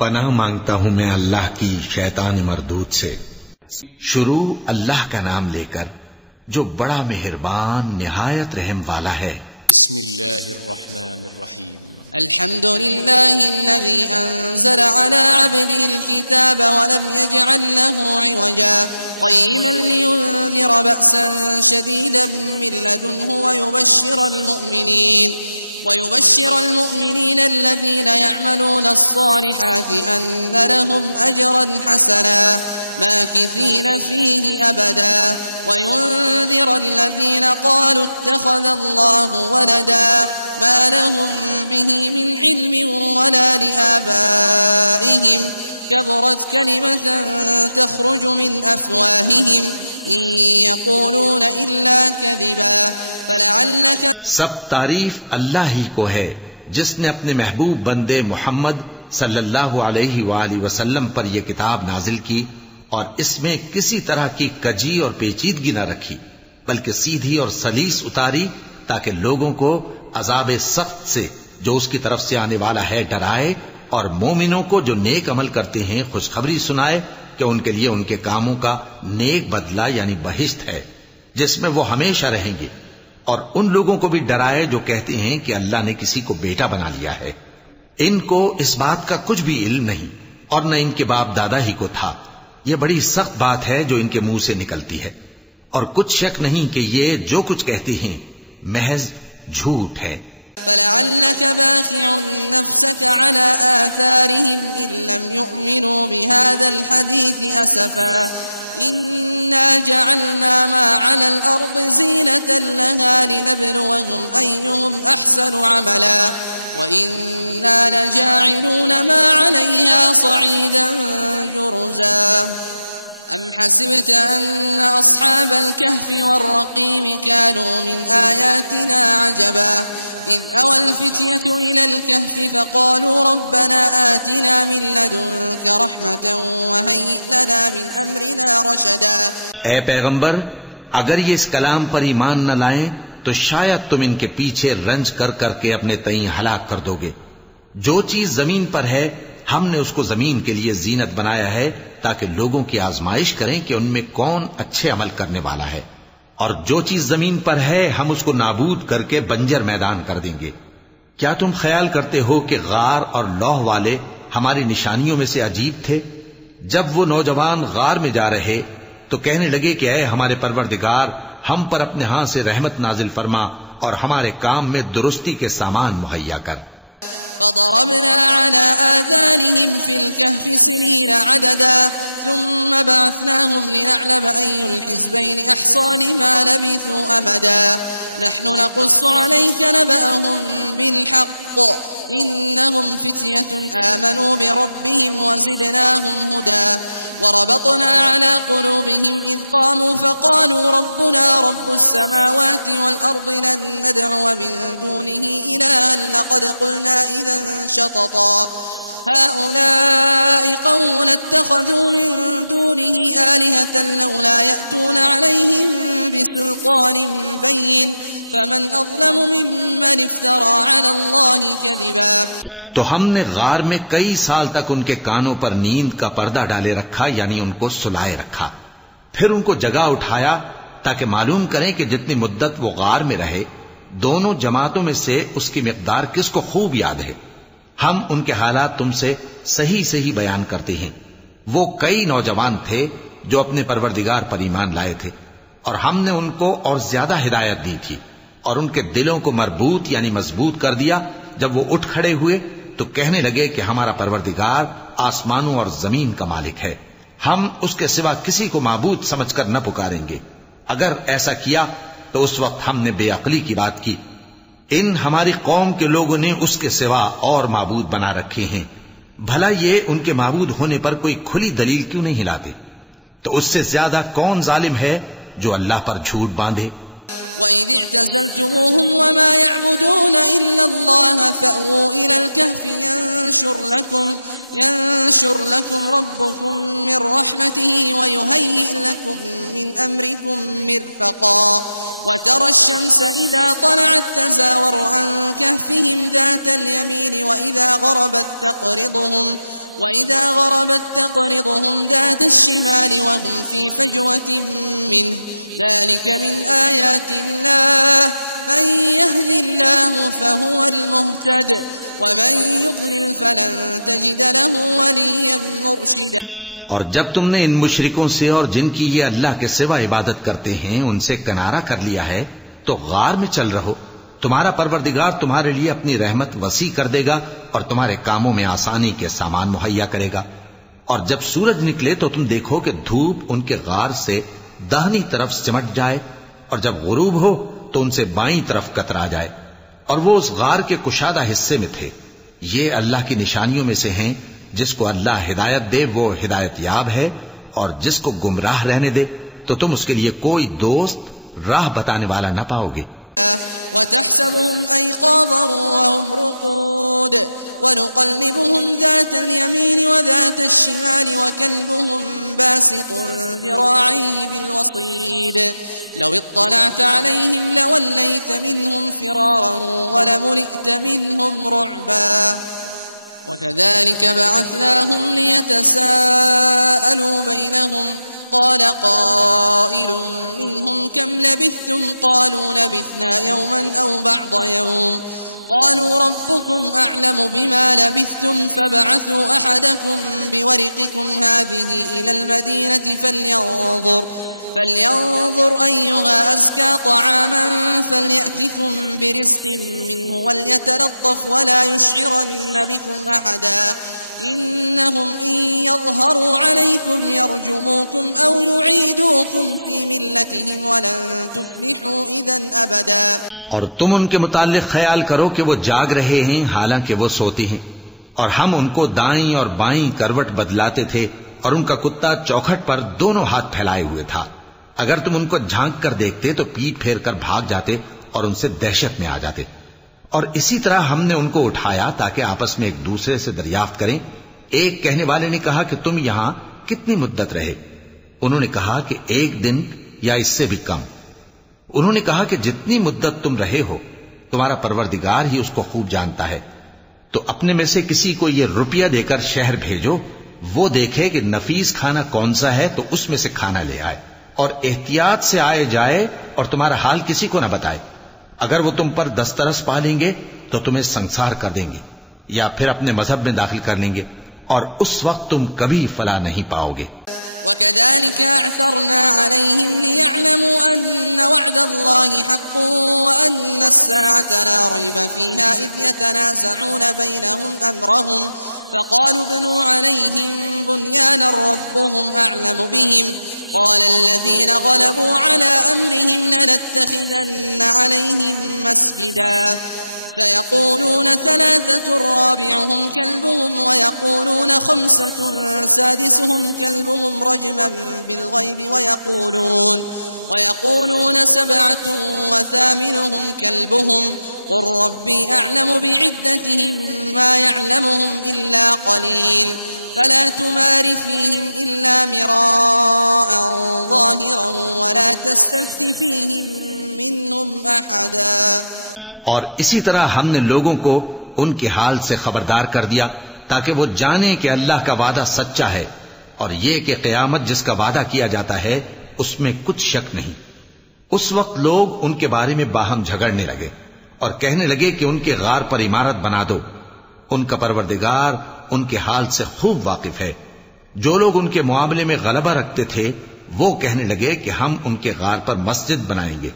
پناہ مانگتا ہوں میں اللہ کی شیطان مردود سے۔ شروع اللہ کا نام لے کر جو بڑا مہربان نہایت رحم والا ہے۔ بسم اللہ الرحمن الرحیم۔ الحمد لله الذي أنزل على عبده الكتاب ولم يجعل له عوجا قيما لينذر بأسا شديدا من لدنه ويبشر المؤمنين الذين يعملون الصالحات أن لهم أجرا حسنا ماكثين فيه أبدا وينذر الذين قالوا اتخذ الله ولدا ما لهم به من علم ولا لآبائهم كبرت كلمة تخرج من أفواههم إن يقولون إلا كذبا فلعلك۔ سب تعریف اللہ ہی کو ہے جس نے اپنے محبوب بندے محمد صلی اللہ علیہ وآلہ وسلم پر یہ کتاب نازل کی اور اس میں کسی طرح کی کجی اور پیچیدگی نہ رکھی بلکہ سیدھی اور سلیس اتاری تاکہ لوگوں کو عذاب سخت سے جو اس کی طرف سے آنے والا ہے ڈرائے اور مومنوں کو جو نیک عمل کرتے ہیں خوشخبری سنائے کہ ان کے لیے ان کے کاموں کا نیک بدلہ یعنی بہشت ہے جس میں وہ ہمیشہ رہیں گے، اور ان لوگوں کو بھی ڈرائے جو کہتے ہیں کہ اللہ نے کسی کو بیٹا بنا لیا ہے۔ ان کو اس بات کا کچھ بھی علم نہیں اور نہ ان کے باپ دادا ہی کو تھا۔ یہ بڑی سخت بات ہے جو ان کے منہ سے نکلتی ہے، اور کچھ شک نہیں کہ یہ جو کچھ کہتے ہیں محض جھوٹ ہے۔ فلعلك باخع نفسك على آثارهم إن لم يؤمنوا بهذا الحديث أسفا إنا جعلنا ما على الأرض زينة لها لنبلوهم أيهم أحسن عملا وإنا لجاعلون ما عليها صعيدا جرزا أم حسبت أن أصحاب الكهف والرقيم كانوا من آياتنا عجبا إذ أوى الفتية إلى الكهف فقالوا ربنا آتنا من لدنك رحمة وهيئ لنا من أمرنا رشدا۔ اے پیغمبر، اگر یہ اس کلام پر ایمان نہ لائیں تو شاید تم ان کے پیچھے رنج کر کر کے اپنے تئیں ہلاک کر دو گے۔ جو چیز زمین پر ہے ہم نے اس کو زمین کے لیے زینت بنایا ہے تاکہ لوگوں کی آزمائش کریں کہ ان میں کون اچھے عمل کرنے والا ہے، اور جو چیز زمین پر ہے ہم اس کو نابود کر کے بنجر میدان کر دیں گے۔ کیا تم خیال کرتے ہو کہ غار اور لوح والے ہماری نشانیوں میں سے عجیب تھے؟ جب وہ نوجوان غار میں جا رہے تو کہنے لگے کہ اے ہمارے پروردگار، ہم پر اپنے ہاں سے رحمت نازل فرما اور ہمارے کام میں درستی کے سامان مہیا کر۔ فضربنا على آذانهم في الكهف سنين عددا ثم بعثناهم لنعلم أي الحزبين أحصى لما لبثوا أمدا نحن نقص عليك نبأهم بالحق إنهم فتية آمنوا بربهم وزدناهم هدى وربطنا على قلوبهم إذ قاموا فقالوا ربنا رب السماوات والأرض لن ندعو من دونه إلها لقد قلنا إذا شططا هؤلاء قوم اتخذوا من دونه آلهة لولا يأتون عليهم بسلطان بين فمن أظلم ممن افترى على الله كذبا۔ تو ہم نے غار میں کئی سال تک ان کے کانوں پر نیند کا پردہ ڈالے رکھا، یعنی ان کو سلائے رکھا، پھر ان کو جگا اٹھایا تاکہ معلوم کریں کہ جتنی مدت وہ غار میں رہے دونوں جماعتوں میں سے اس کی مقدار کس کو خوب یاد ہے۔ ہم ان کے حالات تم سے صحیح صحیح بیان کرتے ہیں۔ وہ کئی نوجوان تھے جو اپنے پروردگار پر ایمان لائے تھے، اور ہم نے ان کو اور زیادہ ہدایت دی تھی، اور ان کے دلوں کو مربوط یعنی مضبوط کر دیا۔ جب وہ اٹھ کھڑے ہوئے تو کہنے لگے کہ ہمارا پروردگار آسمانوں اور زمین کا مالک ہے، ہم اس کے سوا کسی کو معبود سمجھ کر نہ پکاریں گے۔ اگر ایسا کیا تو اس وقت ہم نے بے عقلی کی بات کی۔ ان ہماری قوم کے لوگوں نے اس کے سوا اور معبود بنا رکھے ہیں، بھلا یہ ان کے معبود ہونے پر کوئی کھلی دلیل کیوں نہیں لاتے؟ تو اس سے زیادہ کون ظالم ہے جو اللہ پر جھوٹ باندھے؟ وَإِذِ اعْتَزَلْتُمُوهُمْ وَمَا يَعْبُدُونَ إِلَّا اللَّهَ فَأْوُوا إِلَى الْكَهْفِ يَنشُرْ لَكُمْ رَبُّكُمْ مِنْ رَحْمَتِهِ وَيُهَيِّئْ لَكُمْ مِنْ أَمْرِكُمْ مِرْفَقًا وَتَرَى الشَّمْسَ إِذَا طَلَعَتْ تَزَاوَرُ عَنْ كَهْفِهِمْ ذَاتَ الْيَمِينِ وَإِذَا غَرَبَتْ وإذا غربت تقرضهم ذات الشمال وهم في فجوة منه ذلك من آيات الله من يهد الله فهو المهتد ومن يضلل فلن تجد له وليا مرشدا. اور جب تم نے ان مشرکوں سے اور جن کی یہ اللہ کے سوا عبادت کرتے ہیں ان سے کنارہ کر لیا ہے تو غار میں چل رہو. تمہارا پروردگار تمہارے لیے اپنی رحمت وسیع کر دے گا اور تمہارے کاموں میں آسانی کے سامان مہیا کرے گا. اور جب سورج نکلے تو تم دیکھو کہ دھوپ ان کے غار سے داہنی طرف سمٹ جائے اور جب غروب ہو تو ان سے بائیں طرف کترا جائے اور وہ اس غار کے کشادہ حصے میں تھے. یہ اللہ کی نشانیوں میں سے ہیں. جس کو اللہ ہدایت دے وہ ہدایت یاب ہے اور جس کو گمراہ رہنے دے تو تم اس کے لیے کوئی دوست راہ بتانے والا نہ پاؤ گے. وتحسبهم أيقاظا وهم رقود ونقلبهم ذات اليمين وذات الشمال وكلبهم باسط ذراعيه بالوصيد لو اطلعت عليهم لوليت منهم فرارا ولملئت منهم رعبا. وكذلك بعثناهم ليتساءلوا بينهم قال قائل منهم كم لبثتم قالوا لبثنا يوما أو بعض يوم قالوا ربكم أعلم بما لبثتم فابعثوا أحدكم بورقكم هذه إلى المدينة فلينظر أيها أزكى طعاما فليأتكم برزق منه وليتلطف ولا يشعرن بكم أحدا إنهم إن يظهروا عليكم يرجموكم أو يعيدوكم في ملتهم ولن تفلحوا إذن أبدا. اور تم ان کے متعلق خیال کرو کہ وہ جاگ رہے ہیں حالانکہ وہ سوتی ہیں اور ہم ان کو دائیں اور بائیں کروٹ بدلاتے تھے اور ان کا کتا چوکھٹ پر دونوں ہاتھ پھیلائے ہوئے تھا. اگر تم ان کو جھانک کر دیکھتے تو پیٹ پھیر کر بھاگ جاتے اور ان سے دہشت میں آ جاتے. اور اسی طرح ہم نے ان کو اٹھایا تاکہ آپس میں ایک دوسرے سے دریافت کریں. ایک کہنے والے نے کہا کہ تم یہاں کتنی مدت رہے؟ انہوں نے کہا کہ 1 دن یا اس سے بھی کم. انہوں نے کہا کہ جتنی مدت تم رہے ہو تمہارا پروردگار ہی اس کو خوب جانتا ہے. تو اپنے میں سے کسی کو یہ روپیہ دے کر شہر بھیجو، وہ دیکھے کہ نفیس کھانا کون سا ہے تو اس میں سے کھانا لے آئے اور احتیاط سے آئے جائے اور تمہارا حال کسی کو نہ بتائے. اگر وہ تم پر دسترس پا لیں گے تو تمہیں سنسار کر دیں گے یا پھر اپنے مذہب میں داخل کر لیں گے اور اس وقت تم کبھی فلاح نہیں پاؤ گے. وكذلك أعثرنا عليهم ليعلموا أن وعد الله حق وأن الساعة لا ريب فيها إذ يتنازعون بينهم أمرهم فقالوا ابنوا عليهم بنيانا ربهم أعلم بهم قال الذين غلبوا على أمرهم لنتخذن عليهم مسجدا فيقولون 3 رابعهم كلبهم ويقولون 5 سادسهم كلبهم رجما بالغيب ويقولون 7 وثامنهم كلبهم قل ربي أعلم بعدتهم ما يعلمهم إلا قليل فلا تمار فيهم إلا مراء ظاهرا ولا تستفت فيهم منهم أحدا. اور اسی طرح ہم نے لوگوں کو ان کے حال سے خبردار کر دیا تاکہ وہ جانیں کہ اللہ کا وعدہ سچا ہے اور یہ کہ قیامت جس کا وعدہ کیا جاتا ہے اس میں کچھ شک نہیں. اس وقت لوگ ان کے بارے میں باہم جھگڑنے لگے اور کہنے لگے کہ ان کے غار پر عمارت بنا دو. ان کا پروردگار ان کے حال سے خوب واقف ہے. جو لوگ ان کے معاملے میں غلبہ رکھتے تھے وہ کہنے لگے کہ ہم ان کے غار پر مسجد بنائیں گے.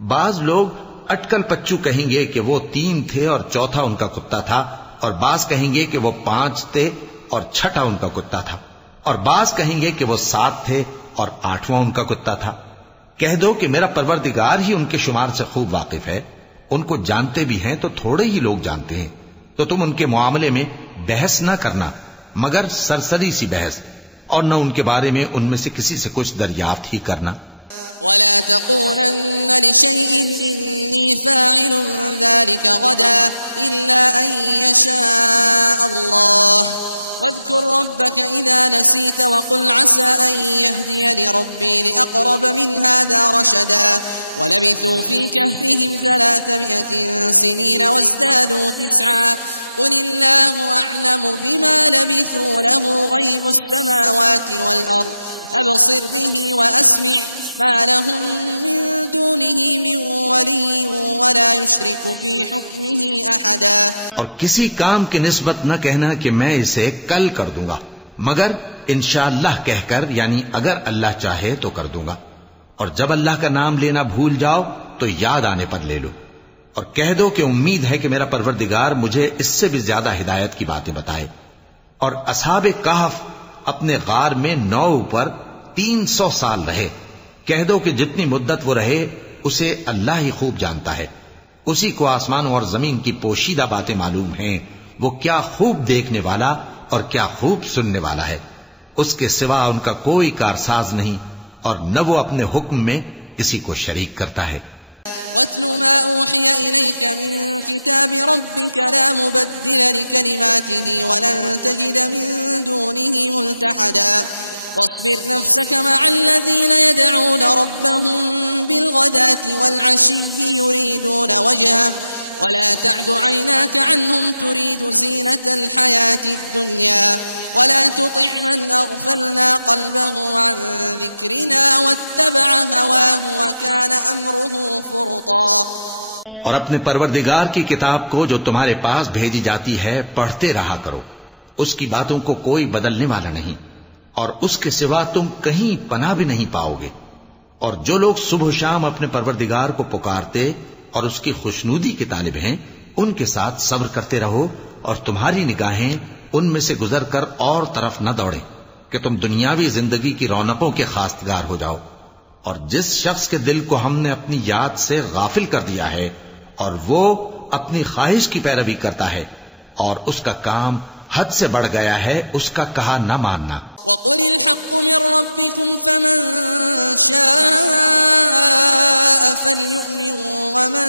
بعض لوگ اٹکل پچو کہیں گے کہ وہ 3 تھے اور چوتھا ان کا کتا تھا، اور بعض کہیں گے کہ وہ 5 تھے اور چھٹا ان کا کتا تھا، اور بعض کہیں گے کہ وہ 7 تھے اور 8واں ان کا کتا تھا. کہہ دو کہ میرا پروردگار ہی ان کے شمار سے خوب واقف ہے. ان کو جانتے بھی ہیں تو تھوڑے ہی لوگ جانتے ہیں. تو تم ان کے معاملے میں بحث نہ کرنا مگر سرسری سی بحث، اور نہ ان کے بارے میں ان میں سے کسی سے کچھ دریافت ہی کرنا. ولا تقولن لشيء إني فاعل ذلك غدا إلا أن يشاء الله واذكر ربك إذا نسيت وقل عسى أن يهديني ربي لأقرب من هذا رشدا. ولبثوا في كهفهم 300 سنين وازدادوا 9 قل الله أعلم بما لبثوا له غيب السماوات والأرض أبصر به وأسمع ما لهم من دونه من ولي ولا يشرك في حكمه أحدا. اور کسی کام کی نسبت نہ کہنا کہ میں اسے کل کر دوں گا، مگر انشاءاللہ کہہ کر، یعنی اگر اللہ چاہے تو کر دوں گا. اور جب اللہ کا نام لینا بھول جاؤ تو یاد آنے پر لے لو، اور کہہ دو کہ امید ہے کہ میرا پروردگار مجھے اس سے بھی زیادہ ہدایت کی باتیں بتائے. اور اصحاب کہف اپنے غار میں 9 پر 300 سال رہے. کہہ دو کہ جتنی مدت وہ رہے اسے اللہ ہی خوب جانتا ہے. اسی کو آسمانوں اور زمین کی پوشیدہ باتیں معلوم ہیں. وہ کیا خوب دیکھنے والا اور کیا خوب سننے والا ہے. اس کے سوا ان کا کوئی کارساز نہیں، اور نہ وہ اپنے حکم میں کسی کو شریک کرتا ہے. واتل ما أوحي إليك من كتاب ربك لا مبدل لكلماته ولن تجد من دونه ملتحدا. واصبر نفسك مع الذين يدعون ربهم بالغداة والعشي يريدون وجهه ولا تعد عيناك عنهم تريد زينة الحياة الدنيا ولا تطع من أغفلنا قلبه عن ذكرنا واتبع هواه وكان أمره فرطا. اور اپنے پروردگار کی کتاب کو جو تمہارے پاس بھیجی جاتی ہے پڑھتے رہا کرو. اس کی باتوں کو کوئی بدلنے والا نہیں، اور اس کے سوا تم کہیں پناہ بھی نہیں پاؤ گے. اور جو لوگ صبح و شام اپنے پروردگار کو پکارتے اور اس کی خوشنودی کے طالب ہیں، ان کے ساتھ صبر کرتے رہو، اور تمہاری نگاہیں ان میں سے گزر کر اور طرف نہ دوڑیں کہ تم دنیاوی زندگی کی رونقوں کے خواستگار ہو جاؤ. اور جس شخص کے دل کو ہم نے اپنی یاد سے غافل کر دیا ہے اور وہ اپنی خواہش کی پیروی کرتا ہے اور اس کا کام حد سے بڑھ گیا ہے، اس کا کہا نہ ماننا. وَقُلِ الْحَقُّ مِنْ رَبِّكُمْ فَمَنْ شَاءَ فَلْيُؤْمِنْ وَمَنْ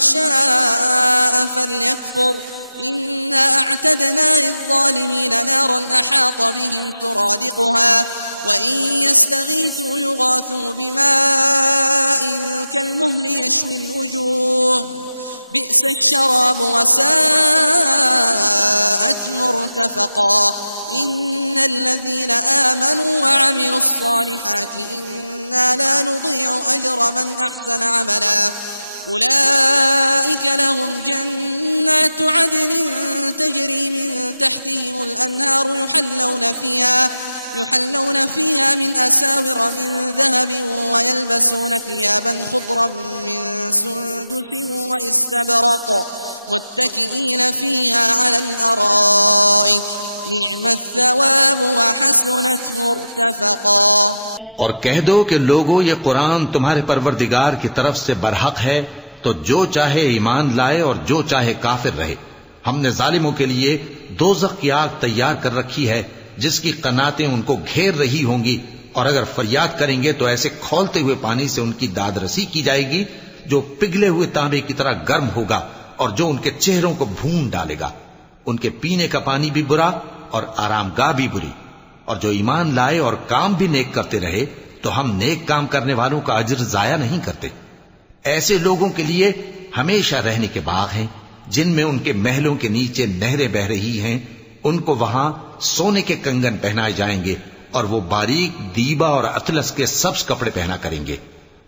شَاءَ فَلْيَكْفُرْ إِنَّا أَعْتَدْنَا لِلظَّالِمِينَ نَارًا أَحَاطَ بِهِمْ تُرَادِقُهَا وَإِنْ يَسْتَغِيثُوا يُغَاثُوا بِمَاءٍ كَالْمُهْلِ يَشْوِي الْوُجُوهَ بئس الشراب وساءت مرتفقا. إن الذين آمنوا وعملوا الصالحات إنا لا نضيع أجر من أحسن عملا. أولئك لهم جنات عدن تجري من تحتهم الأنهار يحلون فيها من أساور من ذهب ويلبسون ثيابا خضرا من سندس واستبرق متكئين فيها على الأرائك نعم الثواب وحسنت مرتفقا. اور کہہ دو کہ لوگو یہ قرآن تمہارے پروردگار کی طرف سے برحق ہے، تو جو چاہے ایمان لائے اور جو چاہے کافر رہے. ہم نے ظالموں کے لیے دوزخ کی آگ تیار کر رکھی ہے جس کی قناتیں ان کو گھیر رہی ہوں گی، اور اگر فریاد کریں گے تو ایسے کھولتے ہوئے پانی سے ان کی داد رسی کی جائے گی جو پگھلے ہوئے تانبے کی طرح گرم ہوگا اور جو ان کے چہروں کو بھون ڈالے گا. ان کے پینے کا پانی بھی برا اور آرام گاہ بھی بری. اور جو ایمان لائے اور کام بھی نیک کرتے رہے تو ہم نیک کام کرنے والوں کا اجر ضائع نہیں کرتے. ایسے لوگوں کے لیے ہمیشہ رہنے کے باغ ہیں جن میں ان کے محلوں کے نیچے نہریں بہ رہی ہیں. ان کو وہاں سونے کے کنگن پہنائے جائیں گے اور وہ باریک دیبا اور اطلس کے سبز کپڑے پہنا کریں گے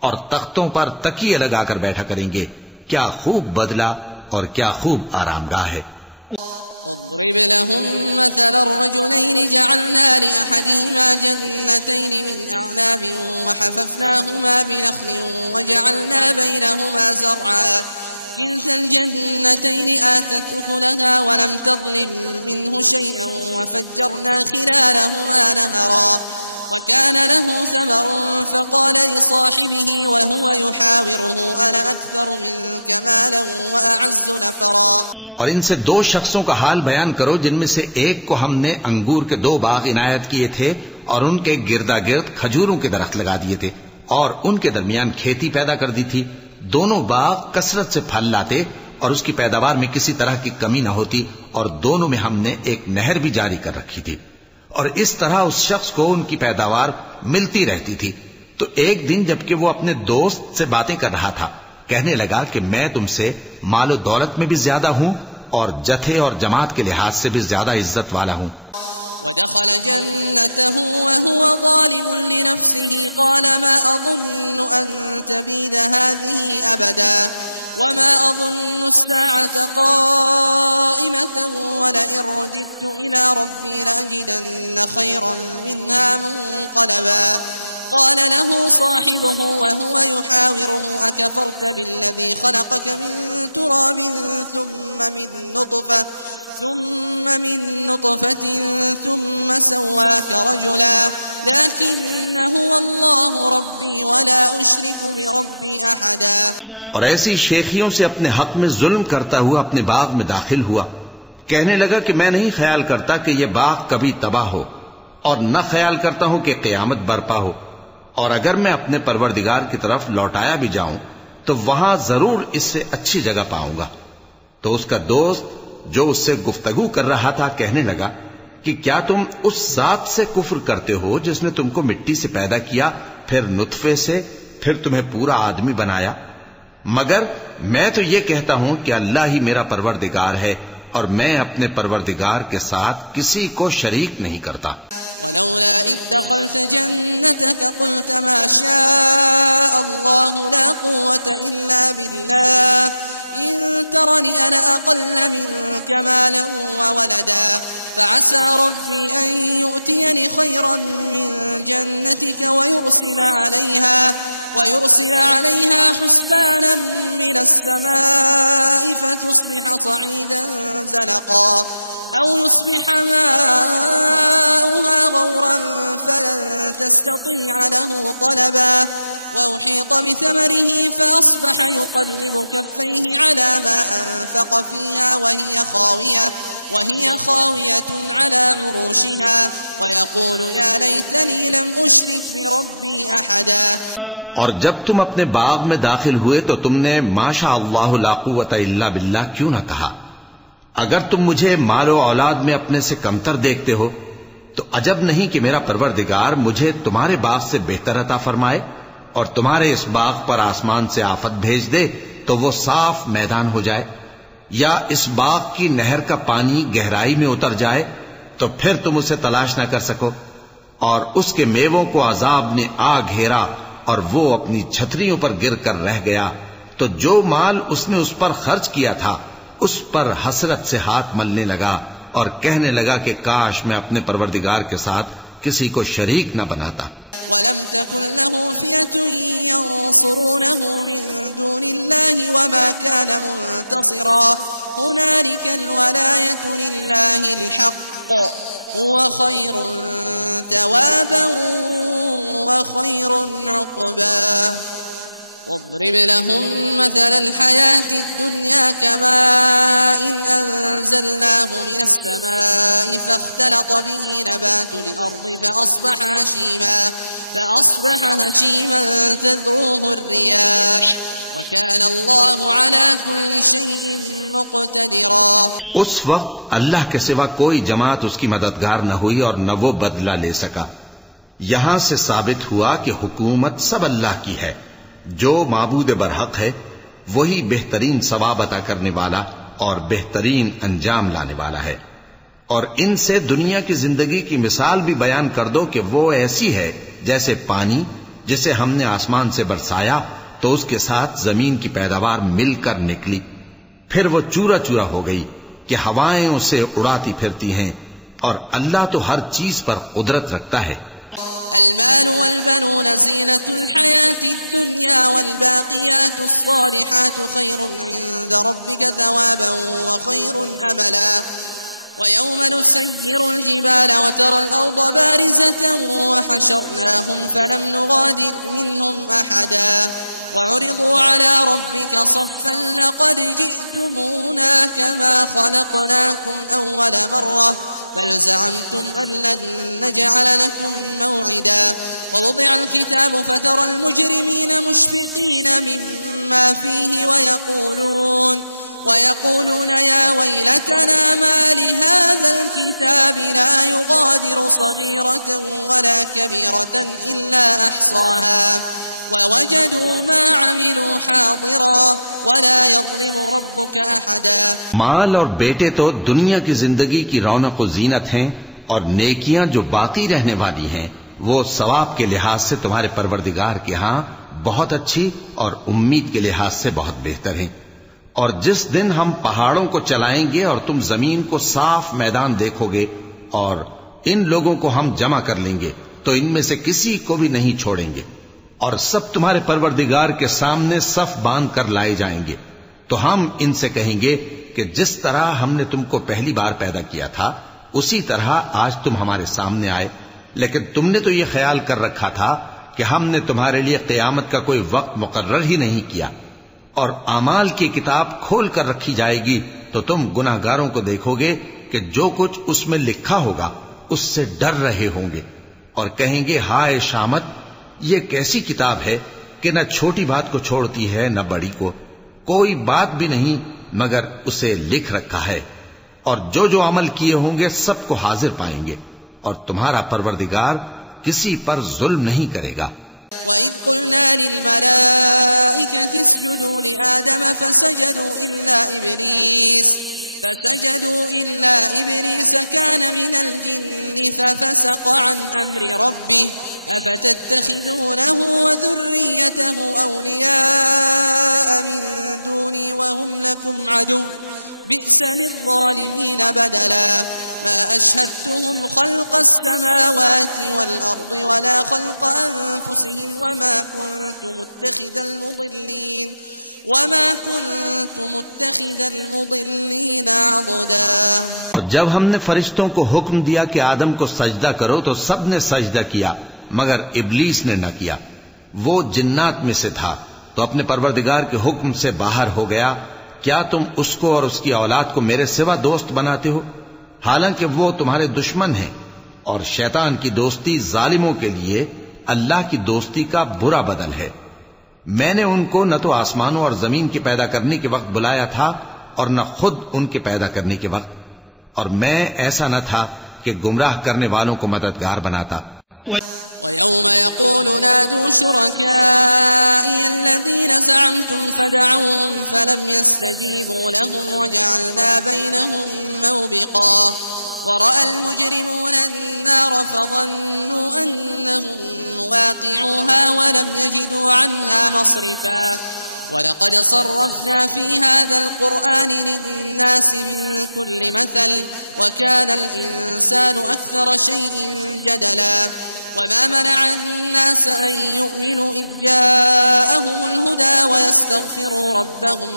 اور تختوں پر تکیے لگا کر بیٹھا کریں گے. کیا خوب بدلہ اور کیا خوب آرام گاہ ہے. واضرب لهم مثل الرجلين جعلنا لأحدهما جنتين من أعناب وحففناهما بنخل وجعلنا بينهما زرعا كلتا الجنتين آتت أكلها ولم تظلم منه شيئا وفجرنا خلالهما نهرا وكان له ثمر فقال لصاحبه وهو يحاوره أنا أكثر منك مالا وأعز نفرا. اور ان سے 2 شخصوں کا حال بیان کرو جن میں سے ایک کو ہم نے انگور کے 2 باغ عنایت کیے تھے اور ان کے گردا گرد کھجوروں کے درخت لگا دیے تھے اور ان کے درمیان کھیتی پیدا کر دی تھی. دونوں باغ کثرت سے پھل لاتے اور اس کی پیداوار میں کسی طرح کی کمی نہ ہوتی اور دونوں میں ہم نے ایک نہر بھی جاری کر رکھی تھی. اور اس طرح اس شخص کو ان کی پیداوار ملتی رہتی تھی. تو ایک دن جبکہ وہ اپنے دوست سے باتیں کر رہا تھا کہنے لگا کہ میں تم سے مال و دولت میں بھی زیادہ ہوں اور جتھے اور جماعت کے لحاظ سے بھی زیادہ عزت والا ہوں۔ ودخل جنته وهو ظالم لنفسه قال ما أظن أن تبيد هذه أبدا وما أظن الساعة قائمة ولئن رددت إلى ربي لأجدن خيرا منها منقلبا قال له صاحبه وهو يحاوره أكفرت بالذي خلقك من تراب ثم من نطفة ثم سواك رجلا لكن هو الله ربي ولا أشرك بربي أحدا۔ اور ایسی شیخیوں سے اپنے حق میں ظلم کرتا ہوا اپنے باغ میں داخل ہوا، کہنے لگا کہ میں نہیں خیال کرتا کہ یہ باغ کبھی تباہ ہو، اور نہ خیال کرتا ہوں کہ قیامت برپا ہو، اور اگر میں اپنے پروردگار کی طرف لوٹایا بھی جاؤں تو وہاں ضرور اس سے اچھی جگہ پاؤں گا۔ تو اس کا دوست جو اس سے گفتگو کر رہا تھا کہنے لگا کہ کیا تم اس ذات سے کفر کرتے ہو جس نے تم کو مٹی سے پیدا کیا، پھر نطفے سے، پھر تمہیں پورا آدمی بنایا؟ مگر میں تو یہ کہتا ہوں کہ اللہ ہی میرا پروردگار ہے، اور میں اپنے پروردگار کے ساتھ کسی کو شریک نہیں کرتا۔ ولولا إذ دخلت جنتك قلت ما شاء الله لا قوة إلا بالله إن ترني أنا أقل منك مالا وولدا فعسى ربي أن يؤتيني خيرا من جنتك ويرسل عليها حسبانا من السماء فتصبح صعيدا زلقا أو يصبح ماؤها غورا فلن تستطيع له طلبا وأحيط بثمره فأصبح يقلب كفيه على ما أنفق فيها وهي خاوية على عروشها ويقول يا ليتني لم أشرك بربي أحدا۔ اور جب تم اپنے باغ میں داخل ہوئے تو تم نے ما شاء اللہ لا قوت الا باللہ کیوں نہ کہا؟ اگر تم مجھے مال و اولاد میں اپنے سے کمتر دیکھتے ہو تو عجب نہیں کہ میرا پروردگار مجھے تمہارے باغ سے بہتر عطا فرمائے، اور تمہارے اس باغ پر آسمان سے آفت بھیج دے تو وہ صاف میدان ہو جائے، یا اس باغ کی نہر کا پانی گہرائی میں اتر جائے تو پھر تم اسے تلاش نہ کر سکو، اور اس کے میووں کو عذاب نے آ گھیرا اور وہ اپنی چھتریوں پر گر کر رہ گیا، تو جو مال اس نے اس پر خرچ کیا تھا اس پر حسرت سے ہاتھ ملنے لگا اور کہنے لگا کہ کاش میں اپنے پروردگار کے ساتھ کسی کو شریک نہ بناتا۔ وَلَمْ تَكُنْ لَهُ فِئَةٌ يَنصُرُونَهُ مِن دُونِ اللَّهِ وَمَا كَانَ مُنتَصِرًا هُنَالِكَ الْوَلَايَةُ لِلَّهِ الْحَقِّ هُوَ خَيْرٌ ثَوَابًا وَخَيْرٌ عُقْبًا۔ واضرب لهم مثل الحياة الدنيا كماء أنزلناه من السماء فاختلط به نبات الأرض فأصبح هشيما تذروه الرياح وكان الله على كل شيء مقتدرا۔ اس وقت اللہ کے سوا کوئی جماعت اس کی مددگار نہ ہوئی اور نہ وہ بدلہ لے سکا۔ یہاں سے ثابت ہوا کہ حکومت سب اللہ کی ہے، جو معبود برحق ہے وہی بہترین ثواب عطا کرنے والا اور بہترین انجام لانے والا ہے۔ اور ان سے دنیا کی زندگی کی مثال بھی بیان کر دو کہ وہ ایسی ہے جیسے پانی جسے ہم نے آسمان سے برسایا تو اس کے ساتھ زمین کی پیداوار مل کر نکلی، پھر وہ چورا چورا ہو گئی کہ ہوائیں اسے اڑاتی پھرتی ہیں، اور اللہ تو ہر چیز پر قدرت رکھتا ہے۔ المال والبنون زينة الحياة الدنيا والباقيات الصالحات خير عند ربك ثوابا وخير أملا ويوم نسير الجبال وترى الأرض بارزة وحشرناهم فلم نغادر منهم أحدا وعرضوا على ربك صفا لقد جئتمونا كما خلقناكم أول مرة بل زعمتم أن لن نجعل لكم موعدا ووضع الكتاب فترى المجرمين مشفقين مما فيه ويقولون يا ويلتنا ما لهذا الكتاب لا يغادر صغيرة ولا كبيرة إلا أحصاها ووجدوا ما عملوا حاضرا ولا يظلم ربك أحدا. مال اور بیٹے تو دنیا کی زندگی کی رونق و زینت ہیں، اور نیکیاں جو باقی رہنے والی ہیں وہ ثواب کے لحاظ سے تمہارے پروردگار کے ہاں بہت اچھی اور امید کے لحاظ سے بہت بہتر ہیں. اور جس دن ہم پہاڑوں کو چلائیں گے اور تم زمین کو صاف میدان دیکھو گے اور ان لوگوں کو ہم جمع کر لیں گے تو ان میں سے کسی کو بھی نہیں چھوڑیں گے، اور سب تمہارے پروردگار کے سامنے صف باندھ کر لائے جائیں گے. تو ہم ان سے کہیں گے کہ جس طرح ہم نے تم کو پہلی بار پیدا کیا تھا اسی طرح آج تم ہمارے سامنے آئے، لیکن تم نے تو یہ خیال کر رکھا تھا کہ ہم نے تمہارے لیے قیامت کا کوئی وقت مقرر ہی نہیں کیا. اور اعمال کی کتاب کھول کر رکھی جائے گی تو تم گناہگاروں کو دیکھو گے کہ جو کچھ اس میں لکھا ہوگا اس سے ڈر رہے ہوں گے، اور کہیں گے ہائے شامت، یہ کیسی کتاب ہے کہ نہ چھوٹی بات کو چھوڑتی ہے نہ بڑی کو، کوئی بات بھی نہیں مگر اسے لکھ رکھا ہے. اور جو عمل کیے ہوں گے سب کو حاضر پائیں گے، اور تمہارا پروردگار کسی پر ظلم نہیں کرے گا. وَإِذْ قُلْنَا لِلْمَلَائِكَةِ اسْجُدُوا لِآدَمَ فسجدوا إلا إبليس كان من الجن ففسق عن أمر ربه أفتتخذونه وذريته أولياء من دوني وهم لكم عدو بئس للظالمين بدلا ما أشهدتهم خلق السماوات والأرض ولا خلق أنفسهم وما كنت متخذ المضلين عضدا. جب ہم نے فرشتوں کو حکم دیا کہ آدم کو سجدہ کرو تو سب نے سجدہ کیا مگر ابلیس نے نہ کیا. وہ جنات میں سے تھا تو اپنے پروردگار کے حکم سے باہر ہو گیا. کیا تم اس کو اور اس کی اولاد کو میرے سوا دوست بناتے ہو حالانکہ وہ تمہارے دشمن ہیں؟ اور شیطان کی دوستی ظالموں کے لیے اللہ کی دوستی کا برا بدل ہے. میں نے ان کو نہ تو آسمانوں اور زمین کے پیدا کرنے کے وقت بلایا تھا اور نہ خود ان کے پیدا کرنے کے وقت، اور میں ایسا نہ تھا کہ گمراہ کرنے والوں کو مددگار بناتا. وَيَوْمَ يَقُولُ نَادُوا شُرَكَائِيَ الَّذِينَ زَعَمْتُمْ فَدَعَوْهُمْ فَلَمْ يَسْتَجِيبُوا لَهُمْ وَجَعَلْنَا بَيْنَهُمْ مَوْبِقًا ورأى المجرمون النار فظنوا أنهم مواقعوها ولم يجدوا عنها مصرفا ولقد صرفنا في هذا القرآن للناس من كل مثل وكان الإنسان أكثر شيء جدلا وما منع الناس أن يؤمنوا إذ جاءهم الهدى ويستغفروا ربهم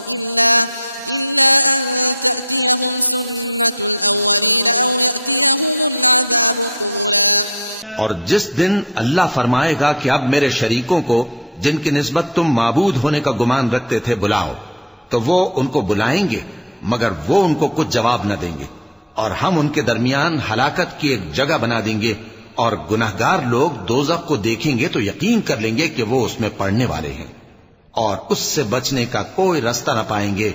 إلا أن تأتيهم سنة الأولين أو يأتيهم العذاب قبلا. اور جس دن اللہ فرمائے گا کہ اب میرے شریکوں کو جن کی نسبت تم معبود ہونے کا گمان رکھتے تھے بلاؤ، تو وہ ان کو بلائیں گے مگر وہ ان کو کچھ جواب نہ دیں گے، اور ہم ان کے درمیان ہلاکت کی ایک جگہ بنا دیں گے، اور گناہگار لوگ دوزخ کو دیکھیں گے تو یقین کر لیں گے کہ وہ اس میں پڑنے والے ہیں اور اس سے بچنے کا کوئی راستہ نہ پائیں گے.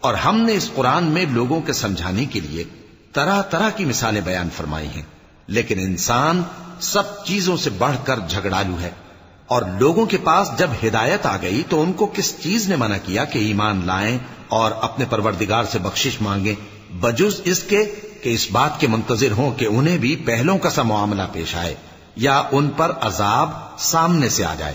اور ہم نے اس قرآن میں لوگوں کے سمجھانے کے لیے طرح طرح کی مثالیں بیان فرمائی ہیں، لیکن انسان سب چیزوں سے بڑھ کر جھگڑالو ہے. اور لوگوں کے پاس جب ہدایت آ گئی تو ان کو کس چیز نے منع کیا کہ ایمان لائیں اور اپنے پروردگار سے بخشش مانگیں بجز اس کے کہ اس بات کے منتظر ہوں کہ انہیں بھی پہلوں کا سا معاملہ پیش آئے یا ان پر عذاب سامنے سے آ جائے.